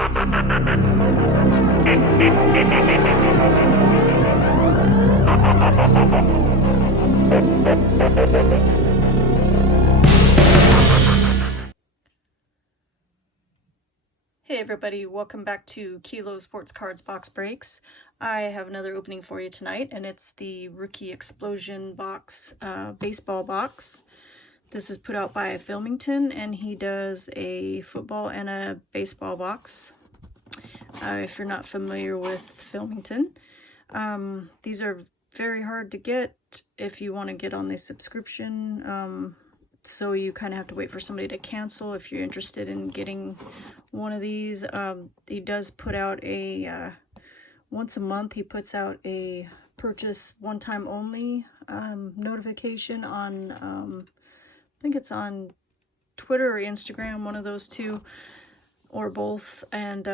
Hey everybody, welcome back to Kilo Sports Cards Box Breaks. I have another opening for you tonight, and it's the Rookie Explosion box, baseball box. This is put out by philmington, and he does a football and a baseball box. If you're not familiar with philmington, these are very hard to get if you want to get on the subscription. So you kind of have to wait for somebody to cancel if you're interested in getting one of these. He does put out a, once a month, he puts out a purchase one time only notification on, I think it's on Twitter or Instagram, one of those two, or both. And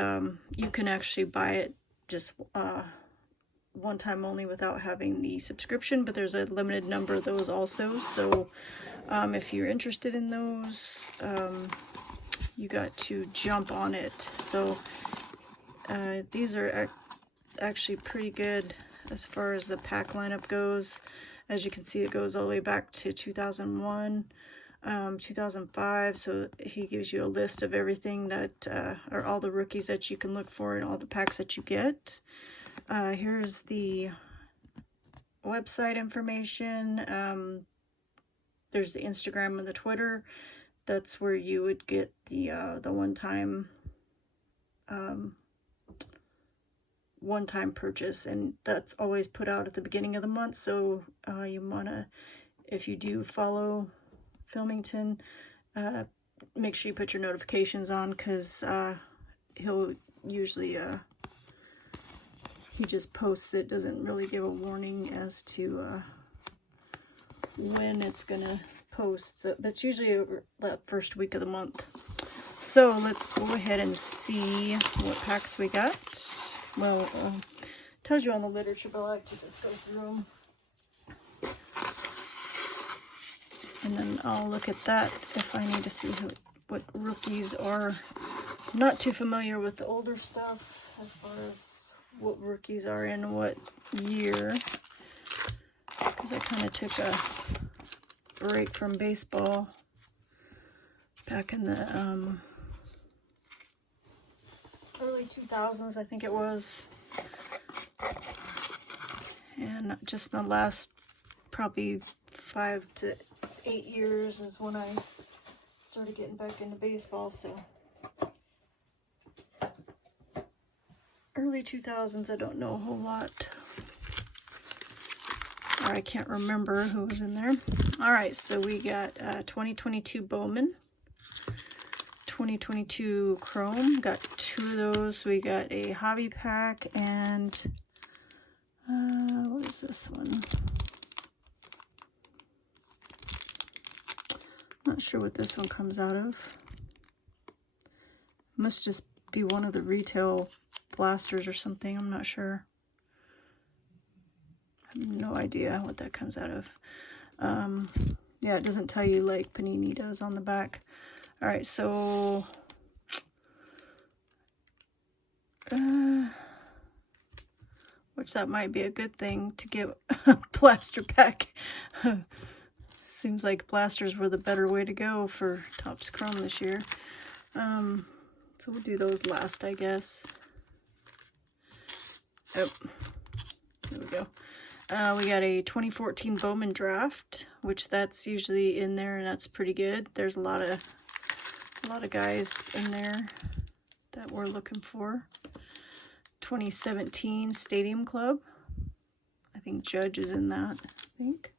you can actually buy it just one time only without having the subscription, but there's a limited number of those also. So if you're interested in those, you got to jump on it. So these are actually pretty good as far as the pack lineup goes. As you can see, it goes all the way back to 2001, 2005. So he gives you a list of everything that are all the rookies that you can look for and all the packs that you get. Here's the website information. There's the Instagram and the Twitter. That's where you would get the one-time purchase, and that's always put out at the beginning of the month. So you wanna, if you do follow philmington, make sure you put your notifications on, because he'll usually he just posts it, doesn't really give a warning as to when it's gonna post. So that's usually that first week of the month. So let's go ahead and see what packs we got. Well, it tells you on the literature, but I like to just go through them. And then I'll look at that if I need to see what rookies are. I'm not too familiar with the older stuff as far as what rookies are in what year, because I kind of took a break from baseball back in the early 2000s, I think it was, and just the last probably 5 to 8 years is when I started getting back into baseball. So early 2000s, I don't know a whole lot, or I can't remember who was in there. All right, so we got 2022 Bowman, 2022 Chrome, got 2 of those. We got a hobby pack, and what is this one? Not sure what this one comes out of. Must just be one of the retail blasters or something, I'm not sure. I have no idea what that comes out of. Yeah, it doesn't tell you like Panini does on the back. All right, so which that might be a good thing to get a blaster pack. Seems like blasters were the better way to go for Topps Chrome this year. So we'll do those last, I guess. Oh, there we go. We got a 2014 Bowman draft, which that's usually in there, and that's pretty good. There's a lot of guys in there that we're looking for. 2017 Stadium Club. I think Judge is in that, I think.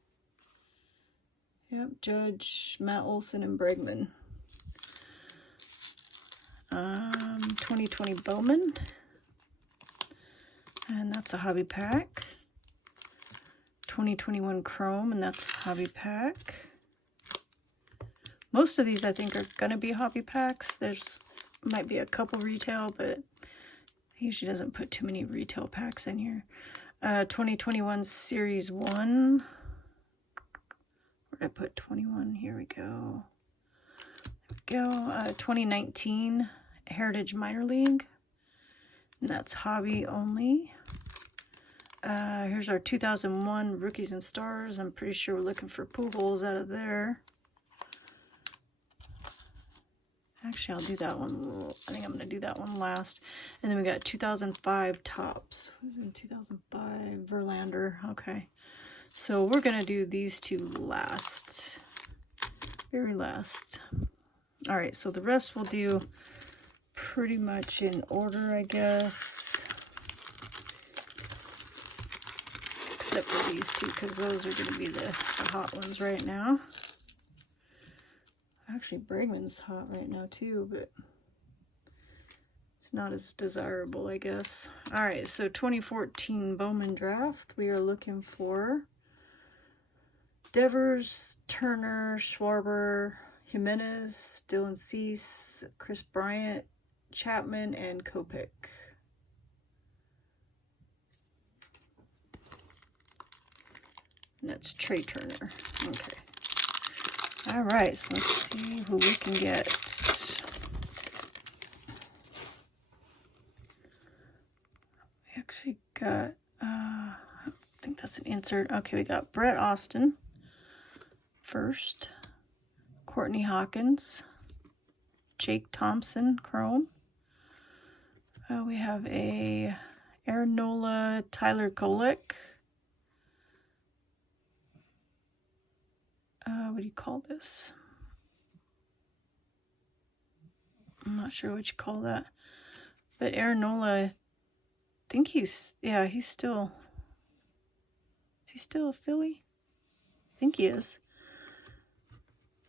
Yep, Judge, Matt Olson, and Bregman. 2020 Bowman. And that's a hobby pack. 2021 Chrome, and that's a hobby pack. Most of these I think are going to be hobby packs. There's might be a couple retail, but he usually doesn't put too many retail packs in here. 2021 Series 1. Where did I put 21? Here we go. There we go. 2019 Heritage Minor League. And that's hobby only. Here's our 2001 Rookies and Stars. I'm pretty sure we're looking for Pujols out of there. Actually, I'll do that one. I think I'm going to do that one last. And then we got 2005 Topps. Who's in 2005? Verlander. Okay. So we're going to do these two last. Very last. Alright, so the rest we'll do pretty much in order, I guess. Except for these two, because those are going to be the hot ones right now. Actually, Bregman's hot right now too, but it's not as desirable, I guess. Alright, so 2014 Bowman Draft. We are looking for Devers, Turner, Schwarber, Jimenez, Dylan Cease, Chris Bryant, Chapman, and Kopech. And that's Trey Turner. Okay. Alright, so let's see who we can get. We actually got, I think that's an insert. Okay, we got Brett Austin first, Courtney Hawkins, Jake Thompson, Chrome. We have a Aaron Nola, Tyler Kolek. What do you call this? I'm not sure what you call that. But Aaron Nola, I think he's still, is he still a Philly? I think he is.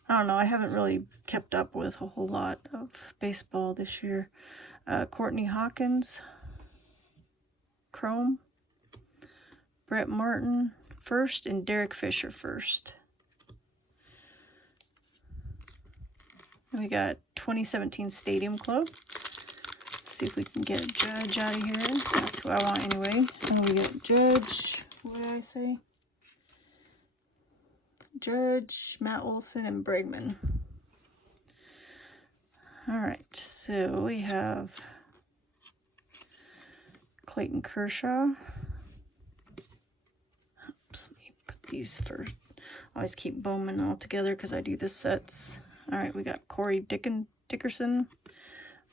I don't know, I haven't really kept up with a whole lot of baseball this year. Courtney Hawkins, Chrome, Brett Martin first, and Derek Fisher first. We got 2017 Stadium Club. Let's see if we can get Judge out of here. That's who I want anyway. And we get Judge, what did I say? Judge, Matt Olson, and Bregman. Alright, so we have Clayton Kershaw. Oops, let me put these first. I always keep Bowman all together because I do the sets. Alright, we got Corey Dickerson.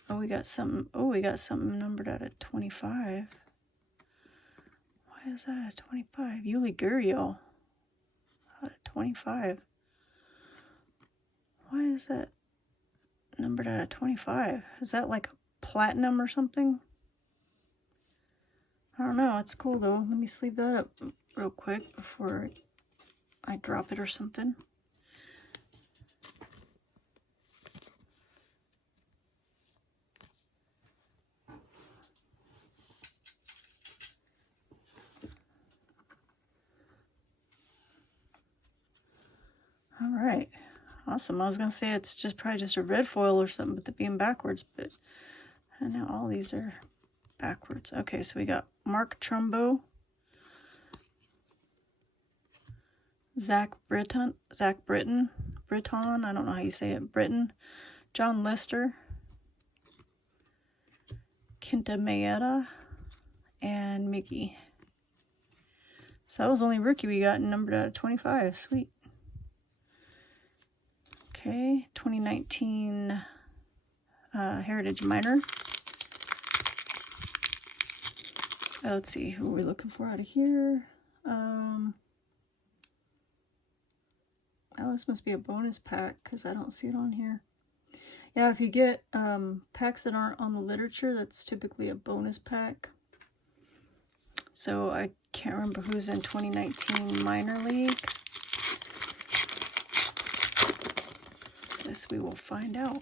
Oh, we got something. Oh, we got something numbered out at 25. Why is that at 25? Yuli Gurriel. Out at 25. Why is that numbered out at 25? Is that like a platinum or something? I don't know. It's cool though. Let me sleeve that up real quick before I drop it or something. Alright, awesome. I was going to say it's just probably just a red foil or something, but the being backwards, but and now all these are backwards. Okay, so we got Mark Trumbo, Zach Britton, I don't know how you say it, Britton, John Lester, Kenta Maeda, and Mickey. So that was the only rookie we got numbered out of 25. Sweet. Okay, 2019 Heritage Minor. Let's see who we're looking for out of here. Oh, this must be a bonus pack because I don't see it on here. Yeah, if you get packs that aren't on the literature, that's typically a bonus pack. So I can't remember who's in 2019 Minor League. Guess we will find out.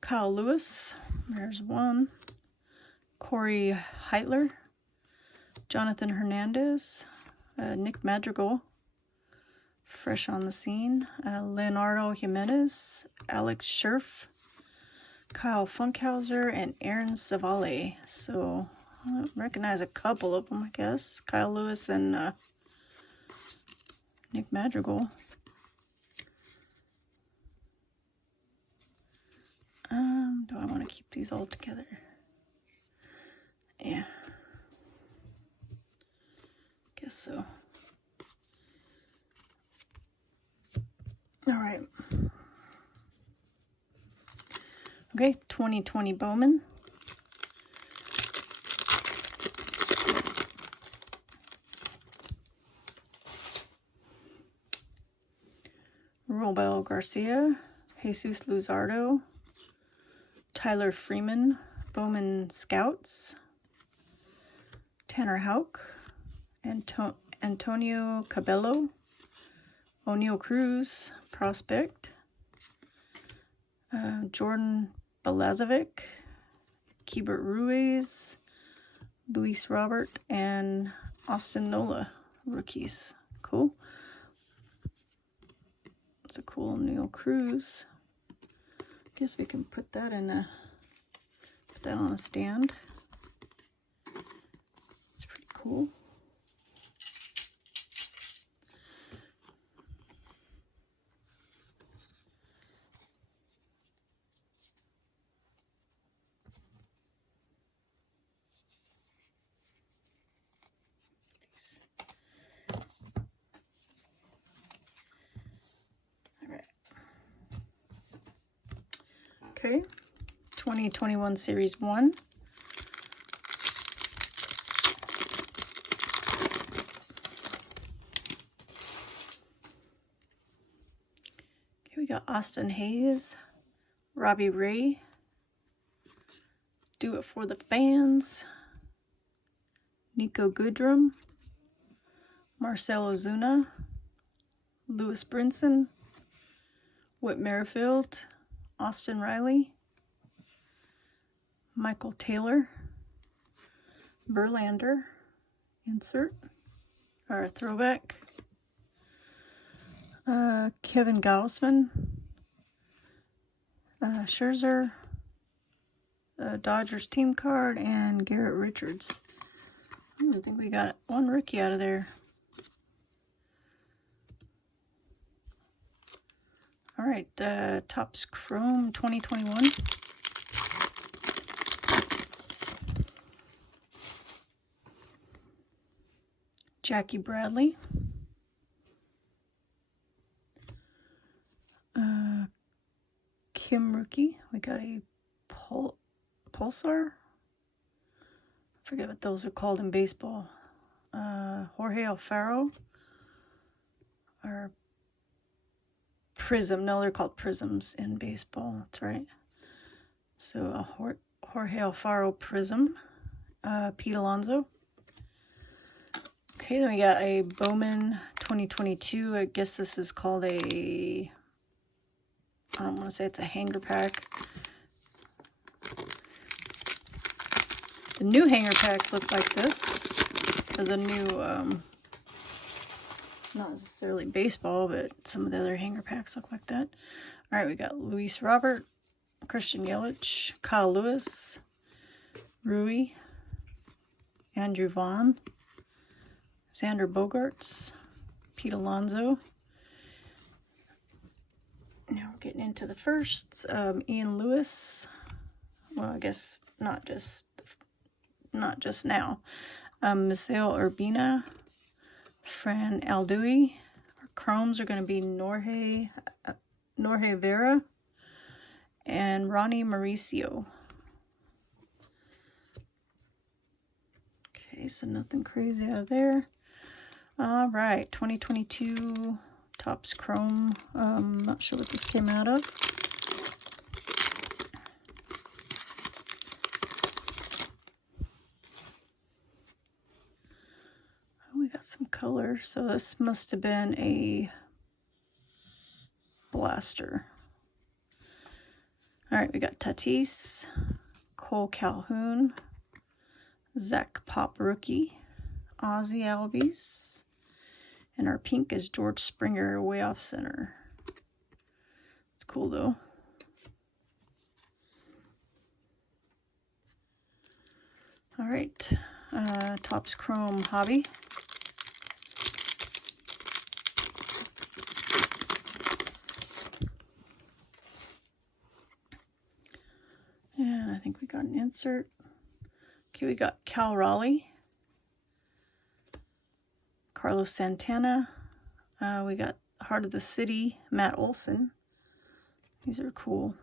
Kyle Lewis, there's one. Corey Heitler, Jonathan Hernandez, Nick Madrigal, fresh on the scene, Leonardo Jimenez, Alex Scherf, Kyle Funkhauser, and Aaron Savale. So I recognize a couple of them, I guess. Kyle Lewis and Nick Madrigal. Do I want to keep these all together? Yeah. Guess so. All right. Okay, 2020 Bowman. Robel Garcia, Jesus Luzardo, Tyler Freeman, Bowman Scouts, Tanner Houck, Antonio Cabello, O'Neal Cruz, Prospect, Jordan Balazovic, Keibert Ruiz, Luis Robert, and Austin Nola, rookies. Cool. It's a cool O'Neal Cruz. Guess we can put that on a stand. It's pretty cool. Okay, 2021 Series 1. Okay, we got Austin Hayes, Robbie Ray, Do It For The Fans, Nico Goodrum, Marcell Ozuna, Lewis Brinson, Whit Merrifield, Austin Riley, Michael Taylor, Verlander, insert, or throwback, Kevin Gausman, Scherzer, Dodgers team card, and Garrett Richards. I think we got one rookie out of there. All right, Topps Chrome 2021. Jackie Bradley. Kim rookie. We got a Pulsar. I forget what those are called in baseball. Jorge Alfaro. Or Prism. No, they're called Prisms in baseball. That's right. So a Jorge Alfaro Prism. Pete Alonso. Okay, then we got a Bowman 2022. I guess this is called a... I don't want to say it's a hanger pack. The new hanger packs look like this. Or the new, not necessarily baseball, but some of the other hanger packs look like that. All right, we got Luis Robert, Christian Yelich, Kyle Lewis, Rui, Andrew Vaughn, Xander Bogaerts, Pete Alonso. Now we're getting into the firsts. Ian Lewis. Well, I guess not just now. Misael Urbina, Fran Aldui. Our chromes are going to be Norge Vera and Ronnie Mauricio. Okay, so nothing crazy out of there. All right, 2022 Topps Chrome. Not sure what this came out of. Oh, we got some color. So this must have been a blaster. All right, we got Tatis, Cole Calhoun, Zach Pop rookie, Ozzie Albies. And our pink is George Springer way off center. It's cool though. All right, Topps Chrome Hobby. And I think we got an insert. Okay, we got Cal Raleigh, Carlos Santana. We got Heart of the City, Matt Olson. These are cool.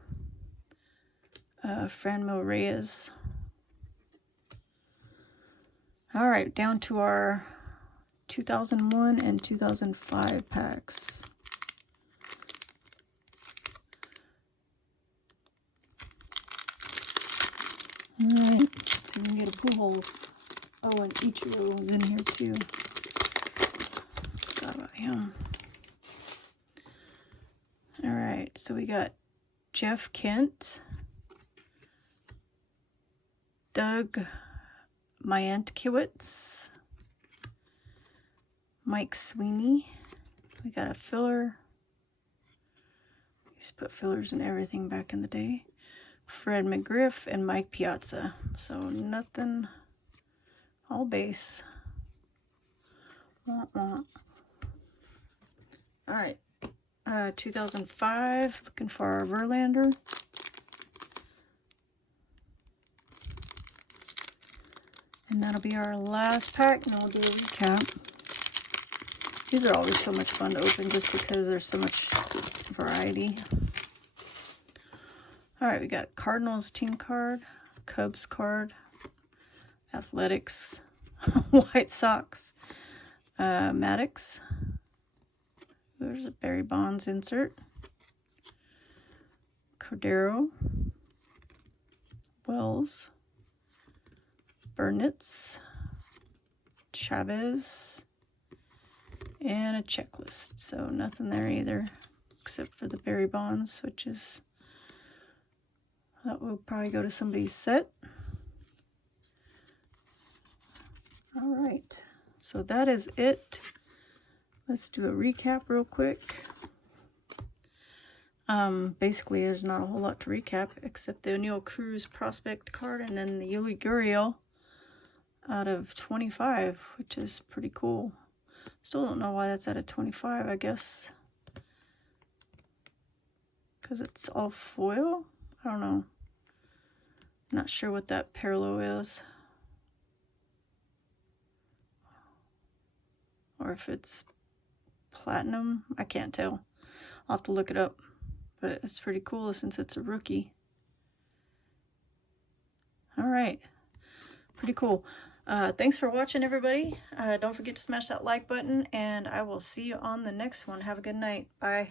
Franmil Reyes. All right, down to our 2001 and 2005 packs. All right, so we can get a Pujols. Oh, and Ichiro was in here too. Forgot about him. All right, so we got Jeff Kent, Doug Myankiewicz, Mike Sweeney. We got a filler. We used to put fillers in everything back in the day. Fred McGriff and Mike Piazza. So nothing, all base. Wah, wah. All right, 2005, looking for our Verlander. And that'll be our last pack, and we'll do a recap. These are always so much fun to open just because there's so much variety. All right, we got Cardinals team card, Cubs card, Athletics, White Sox, Maddox. There's a Barry Bonds insert. Cordero, Wells, Burnitz, Chavez, and a checklist. So nothing there either, except for the Barry Bonds, which is, that will probably go to somebody's set. All right, so that is it. Let's do a recap real quick. Basically, there's not a whole lot to recap except the O'Neill Cruz prospect card and then the Yuli Gurriel out of 25, which is pretty cool. Still don't know why that's out of 25, I guess. Because it's all foil? I don't know. Not sure what that parallel is. Or if it's platinum. I can't tell. I'll have to look it up. But it's pretty cool since it's a rookie. Alright. Pretty cool. Thanks for watching, everybody. Don't forget to smash that like button, and I will see you on the next one. Have a good night. Bye.